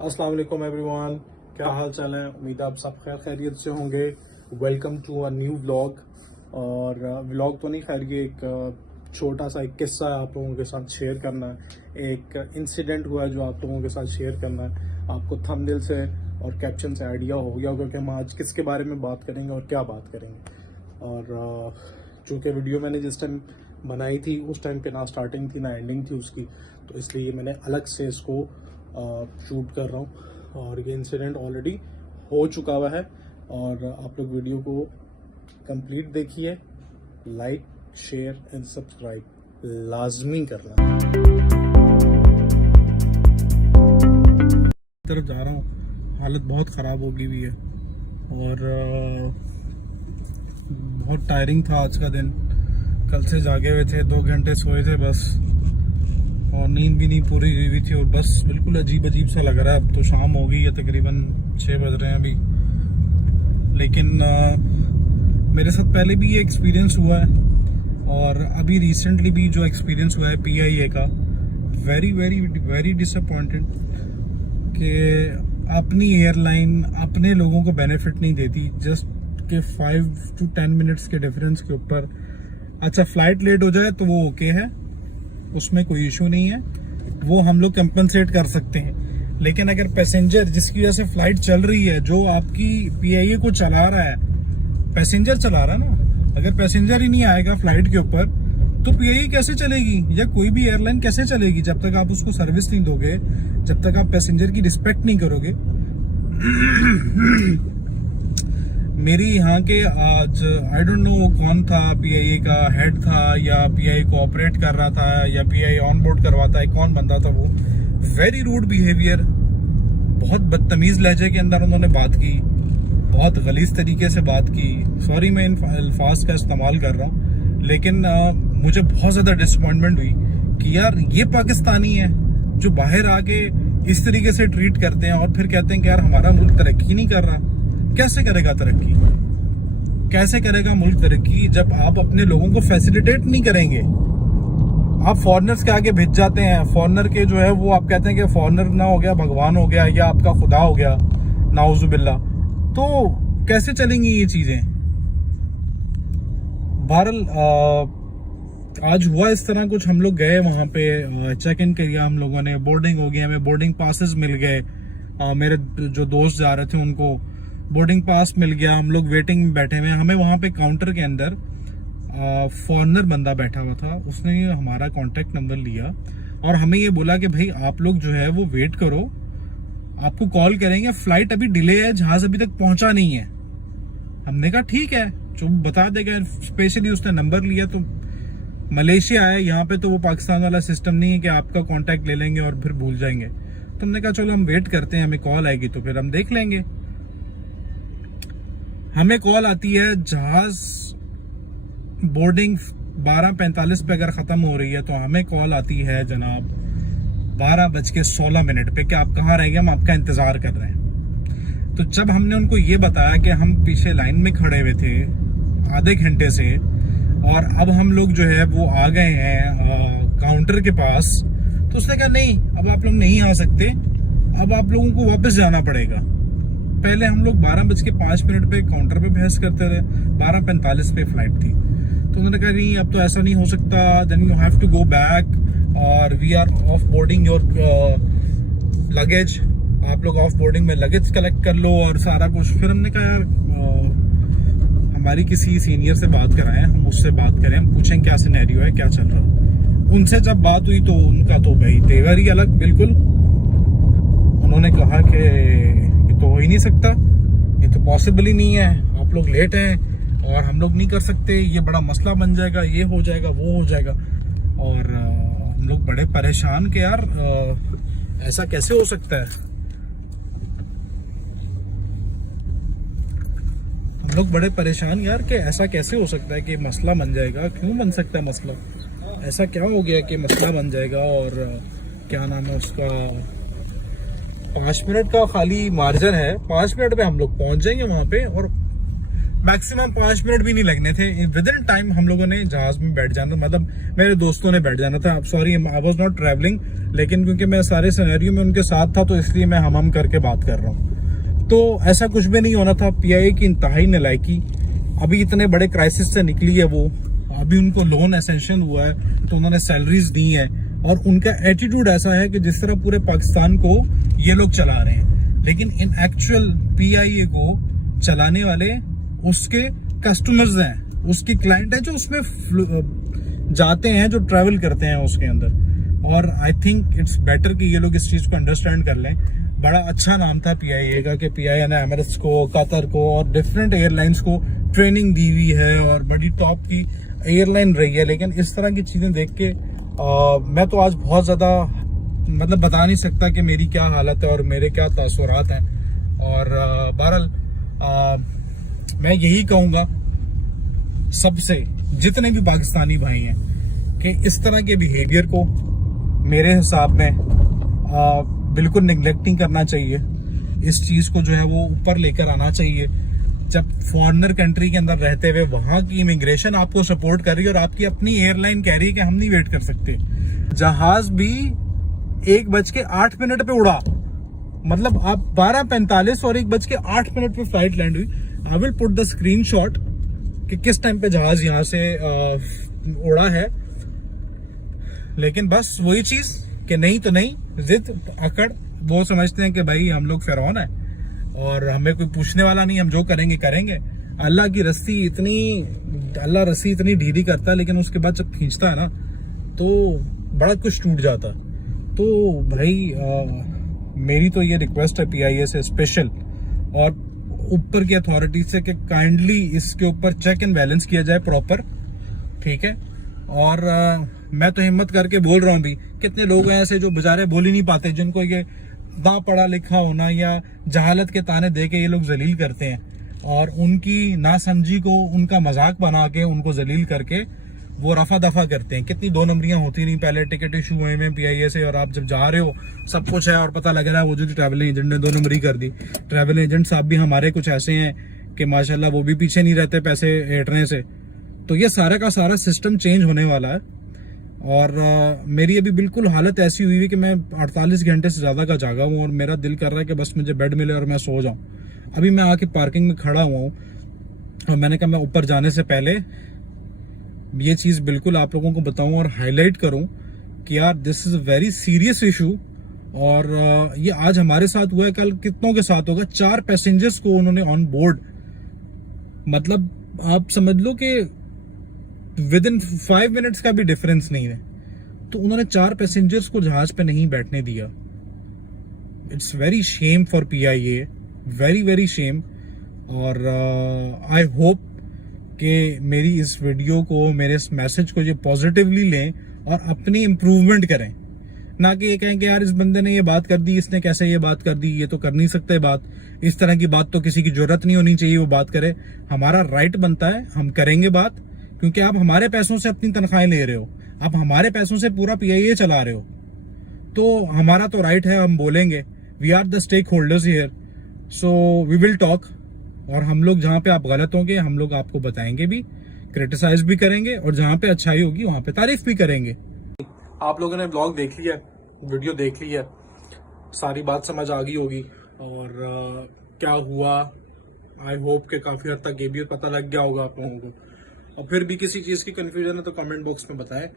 अस्सलाम वालेकुम एवरीवन, क्या हाल चाल है। उम्मीद है आप सब खैर खैरियत से होंगे। Welcome to a new vlog. और व्लॉग तो नहीं, खैर ये एक छोटा सा एक किस्सा है आप लोगों के साथ शेयर करना है। एक इंसिडेंट हुआ है जो आप लोगों के साथ शेयर करना है। आपको थंबनेल से और कैप्शन से आइडिया हो गया होगा कि हम आज किसके बारे में बात करेंगे और क्या बात करेंगे। और चूँकि वीडियो मैंने जिस टाइम बनाई थी उस टाइम पे ना स्टार्टिंग थी ना एंडिंग थी उसकी, तो इसलिए मैंने अलग से इसको शूट कर रहा हूँ। और ये इंसिडेंट ऑलरेडी हो चुका हुआ है। और आप लोग वीडियो को कंप्लीट देखिए, लाइक शेयर एंड सब्सक्राइब लाजमी करना। तरफ जा रहा हूँ, हालत बहुत ख़राब हो गई हुई है और बहुत टायरिंग था आज का दिन। कल से जागे हुए थे, 2 घंटे सोए थे बस, और नींद भी नहीं पूरी हुई थी और बस बिल्कुल अजीब अजीब सा लग रहा है। अब तो शाम हो गई है, तकरीबन 6 बज रहे हैं अभी। लेकिन मेरे साथ पहले भी ये एक्सपीरियंस हुआ है और अभी रिसेंटली भी जो एक्सपीरियंस हुआ है PIA का, वेरी वेरी वेरी डिसअपॉइंटेड कि अपनी एयरलाइन अपने लोगों को बेनिफिट नहीं देती जस्ट के 5 to 10 मिनट्स के डिफरेंस के ऊपर। अच्छा, फ्लाइट लेट हो जाए तो वो ओके है, उसमें कोई इशू नहीं है, वो हम लोग कंपनसेट कर सकते हैं। लेकिन अगर पैसेंजर जिसकी वजह से फ्लाइट चल रही है, जो आपकी PIA को चला रहा है, पैसेंजर चला रहा है ना, अगर पैसेंजर ही नहीं आएगा फ्लाइट के ऊपर तो PIA कैसे चलेगी या कोई भी एयरलाइन कैसे चलेगी जब तक आप उसको सर्विस नहीं दोगे, जब तक आप पैसेंजर की रिस्पेक्ट नहीं करोगे। मेरी यहाँ के आज आई डोंट नो कौन था, PIA का हेड था या PIA को ऑपरेट कर रहा था या PIA ऑन बोर्ड करवाता है, कौन बंदा था वो। वेरी रूड बिहेवियर, बहुत बदतमीज लहजे के अंदर उन्होंने बात की, बहुत गलीज तरीके से बात की। सॉरी मैं इन अल्फाज का इस्तेमाल कर रहा हूँ, लेकिन मुझे बहुत ज़्यादा डिसअपॉइंटमेंट हुई कि यार ये पाकिस्तानी है जो बाहर आके इस तरीके से ट्रीट करते हैं और फिर कहते हैं कि यार हमारा मुल्क तरक्की नहीं कर रहा। कैसे करेगा तरक्की, कैसे करेगा मुल्क तरक्की जब आप अपने लोगों को फैसिलिटेट नहीं करेंगे। आप फॉरेनर्स के आगे भिज जाते हैं, फॉरेनर के जो है वो आप कहते हैं कि फॉरेनर ना हो गया भगवान हो गया या आपका खुदा हो गया, नाउजुबिल्ला। तो कैसे चलेंगी ये चीजें। बहरहाल आज हुआ इस तरह कुछ, हम लोग गए वहां पे, चेक इन किया हम लोगों ने, बोर्डिंग हो गई, हमें बोर्डिंग पासेस मिल गए। मेरे जो दोस्त जा रहे थे उनको बोर्डिंग पास मिल गया, हम लोग वेटिंग में बैठे हुए। हमें वहाँ पे काउंटर के अंदर फॉरेनर बंदा बैठा हुआ था, उसने हमारा कांटेक्ट नंबर लिया और हमें ये बोला कि भाई आप लोग जो है वो वेट करो, आपको कॉल करेंगे, फ्लाइट अभी डिले है, जहाज अभी तक पहुंचा नहीं है। हमने कहा ठीक है, जो बता देगा। स्पेशली उसने नंबर लिया तो मलेशिया है, यहाँ पे तो वो पाकिस्तान वाला सिस्टम नहीं है कि आपका कॉन्टेक्ट ले लेंगे और फिर भूल जाएंगे। तो हमने कहा चलो हम वेट करते हैं, हमें कॉल आएगी तो फिर हम देख लेंगे। हमें कॉल आती है, जहाज बोर्डिंग 12:45 पे अगर ख़त्म हो रही है तो हमें कॉल आती है जनाब 12:16 पे कि आप कहाँ रहेंगे, हम आपका इंतज़ार कर रहे हैं। तो जब हमने उनको ये बताया कि हम पीछे लाइन में खड़े हुए थे आधे घंटे से और अब हम लोग जो है वो आ गए हैं काउंटर के पास, तो उसने कहा नहीं, अब आप लोग नहीं आ सकते, अब आप लोगों को वापस जाना पड़ेगा। पहले हम लोग 12:05 पे काउंटर पे बहस करते रहे, 12:45 पे फ्लाइट थी। तो उन्होंने कहा नहीं अब तो ऐसा नहीं हो सकता, then you have to go back और we are off boarding your luggage, आप लोग ऑफ बोर्डिंग में लगेज कलेक्ट कर लो और सारा कुछ। फिर हमने कहा यार हमारी किसी सीनियर से बात कराएं, हम उससे बात करें, हम पूछें क्या सिनेरियो है, क्या चल रहा है। उनसे जब बात हुई तो उनका तो भाई तेवर ही अलग बिल्कुल। उन्होंने कहा कि तो हो ही नहीं सकता, ये तो पॉसिबल ही नहीं है, आप लोग लेट हैं और हम लोग नहीं कर सकते, ये बड़ा मसला बन जाएगा, ये हो जाएगा वो हो जाएगा। और हम लोग बड़े परेशान कि यार ऐसा कैसे हो सकता है। हम लोग बड़े परेशान यार कि ऐसा कैसे हो सकता है कि मसला बन जाएगा, क्यों बन सकता है मसला, ऐसा क्या हो गया कि मसला बन जाएगा। और क्या नाम है उसका, 5 मिनट का खाली मार्जिन है, 5 मिनट में हम लोग पहुंच जाएंगे वहां पे। और मैक्सिमम 5 मिनट भी नहीं लगने थे, विद इन टाइम हम लोगों ने जहाज में बैठ जाना, मतलब मेरे दोस्तों ने बैठ जाना था। Sorry I was not travelling, लेकिन क्योंकि मैं सारे सिनेरियो में उनके साथ था तो इसलिए मैं हम करके बात कर रहा हूँ। तो ऐसा कुछ भी नहीं होना था। पीआईए की इंतहाई नालायकी, अभी इतने बड़े क्राइसिस से निकली है वो, अभी उनको लोन एसेंशन हुआ है तो उन्होंने सैलरीज दी है, और उनका एटीट्यूड ऐसा है कि जिस तरह पूरे पाकिस्तान को ये लोग चला रहे हैं, लेकिन इन एक्चुअल पीआईए को चलाने वाले उसके कस्टमर्स हैं, उसकी क्लाइंट है जो उसमें जाते हैं, जो ट्रैवल करते हैं उसके अंदर। और आई थिंक इट्स बेटर कि ये लोग इस चीज को अंडरस्टैंड कर लें। बड़ा अच्छा नाम था पीआईए का कि पीआईए ने एमिरेट्स को, कतर को और डिफरेंट एयरलाइंस को ट्रेनिंग दी हुई है और बड़ी टॉप की एयरलाइन रही है, लेकिन इस तरह की चीजें देख के मैं तो आज बहुत ज्यादा मतलब बता नहीं सकता कि मेरी क्या हालत है और मेरे क्या तासुरात हैं। और बहरहाल मैं यही कहूंगा सबसे, जितने भी पाकिस्तानी भाई हैं, कि इस तरह के बिहेवियर को मेरे हिसाब में बिल्कुल निगलेक्ट नहीं करना चाहिए। इस चीज को जो है वो ऊपर लेकर आना चाहिए। जब फॉरेनर कंट्री के अंदर रहते हुए वहां की इमिग्रेशन आपको सपोर्ट कर रही है और आपकी अपनी एयरलाइन कह रही है कि हम नहीं वेट कर सकते, जहाज भी 1:08 पे उड़ा, मतलब आप 12:45 और 1:08 पे फ्लाइट लैंड हुई। I will put the screenshot कि किस टाइम पे जहाज यहां से उड़ा है। लेकिन बस वही चीज कि नहीं तो नहीं, जिद अकड़, वो समझते हैं कि भाई हम लोग फिरौन है और हमें कोई पूछने वाला नहीं, हम जो करेंगे करेंगे। अल्लाह रस्सी इतनी ढीली करता है, लेकिन उसके बाद जब खींचता है ना तो बड़ा कुछ टूट जाता है। तो भाई मेरी तो ये रिक्वेस्ट है पीआईए से स्पेशल और ऊपर की अथॉरिटी से कि काइंडली इसके ऊपर चेक एंड बैलेंस किया जाए प्रॉपर, ठीक है। और मैं तो हिम्मत करके बोल रहा हूँ भी, कितने लोग हैं ऐसे जो बेचारे बोल ही नहीं पाते, जिनको ये ना पढ़ा लिखा होना या जहालत के ताने दे के ये लोग जलील करते हैं, और उनकी नासमझी को उनका मजाक बना के उनको जलील करके वो रफा दफा करते हैं। कितनी 2 नंबरियां होती नहीं, पहले टिकट इशू हुए में पीआईए से और आप जब जा रहे हो सब कुछ है और पता लग रहा है वो जो ट्रैवल एजेंट ने 2 नंबरी कर दी। ट्रैवल एजेंट साहब भी हमारे कुछ ऐसे हैं कि माशाल्लाह वो भी पीछे नहीं रहते पैसे हेटने से। तो ये सारा का सारा सिस्टम चेंज होने वाला है। और मेरी अभी बिल्कुल हालत ऐसी हुई है कि मैं 48 घंटे से ज्यादा का जागा हूँ और मेरा दिल कर रहा है कि बस मुझे बेड मिले और मैं सो जाऊं। अभी मैं आके पार्किंग में खड़ा हुआ हूँ और मैंने कहा मैं ऊपर जाने से पहले ये चीज बिल्कुल आप लोगों को बताऊं और हाईलाइट करूं कि यार this is a very serious issue. और ये आज हमारे साथ हुआ है, कल कितनों के साथ होगा। 4 पैसेंजर्स को उन्होंने ऑन बोर्ड, मतलब आप समझ लो कि विद इन 5 मिनट्स का भी डिफरेंस नहीं है, तो उन्होंने 4 पैसेंजर्स को जहाज पे नहीं बैठने दिया। It's very shame for PIA, very very shame. और आई होप कि मेरी इस वीडियो को, मेरे इस मैसेज को ये पॉजिटिवली लें और अपनी इम्प्रूवमेंट करें, ना कि ये कहें कि यार इस बंदे ने ये बात कर दी, इसने कैसे ये बात कर दी, ये तो कर नहीं सकते बात, इस तरह की बात तो किसी की जरूरत नहीं होनी चाहिए वो बात करे। हमारा राइट बनता है, हम करेंगे बात, क्योंकि आप हमारे पैसों से अपनी तनख्वाहें ले रहे हो, आप हमारे पैसों से पूरा पीआईए चला रहे हो, तो हमारा तो राइट है, हम बोलेंगे। We are the stakeholders here, so we will talk. और हम लोग जहां पे आप गलत होंगे हम लोग आपको बताएंगे भी, क्रिटिसाइज भी करेंगे, और जहां पे अच्छाई होगी वहां पे तारीफ भी करेंगे। आप लोगों ने ब्लॉग देख लिया, वीडियो देख लिया, सारी बात समझ आ गई होगी और क्या हुआ आई होप के काफी हद तक ये भी पता लग गया होगा आप लोगों को। और फिर भी किसी चीज की कंफ्यूजन है तो कमेंट बॉक्स में बताएं,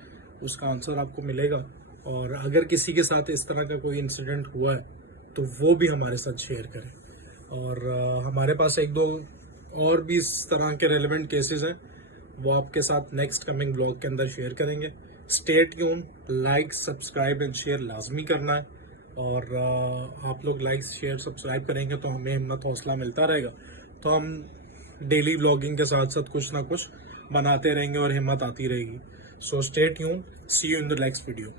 उसका आंसर आपको मिलेगा। और अगर किसी के साथ इस तरह का कोई इंसिडेंट हुआ है तो वो भी हमारे साथ शेयर करें। और हमारे पास 1-2 और भी इस तरह के रेलेवेंट केसेस हैं, वो आपके साथ नेक्स्ट कमिंग ब्लॉग के अंदर शेयर करेंगे। Stay tune, like, subscribe and share लाजमी करना है। और आप लोग लाइक, शेयर, सब्सक्राइब करेंगे तो हमें हिम्मत हौसला मिलता रहेगा, तो हम डेली ब्लॉगिंग के साथ साथ कुछ ना कुछ बनाते रहेंगे और हिम्मत आती रहेगी। So stay tune, see you in the next video.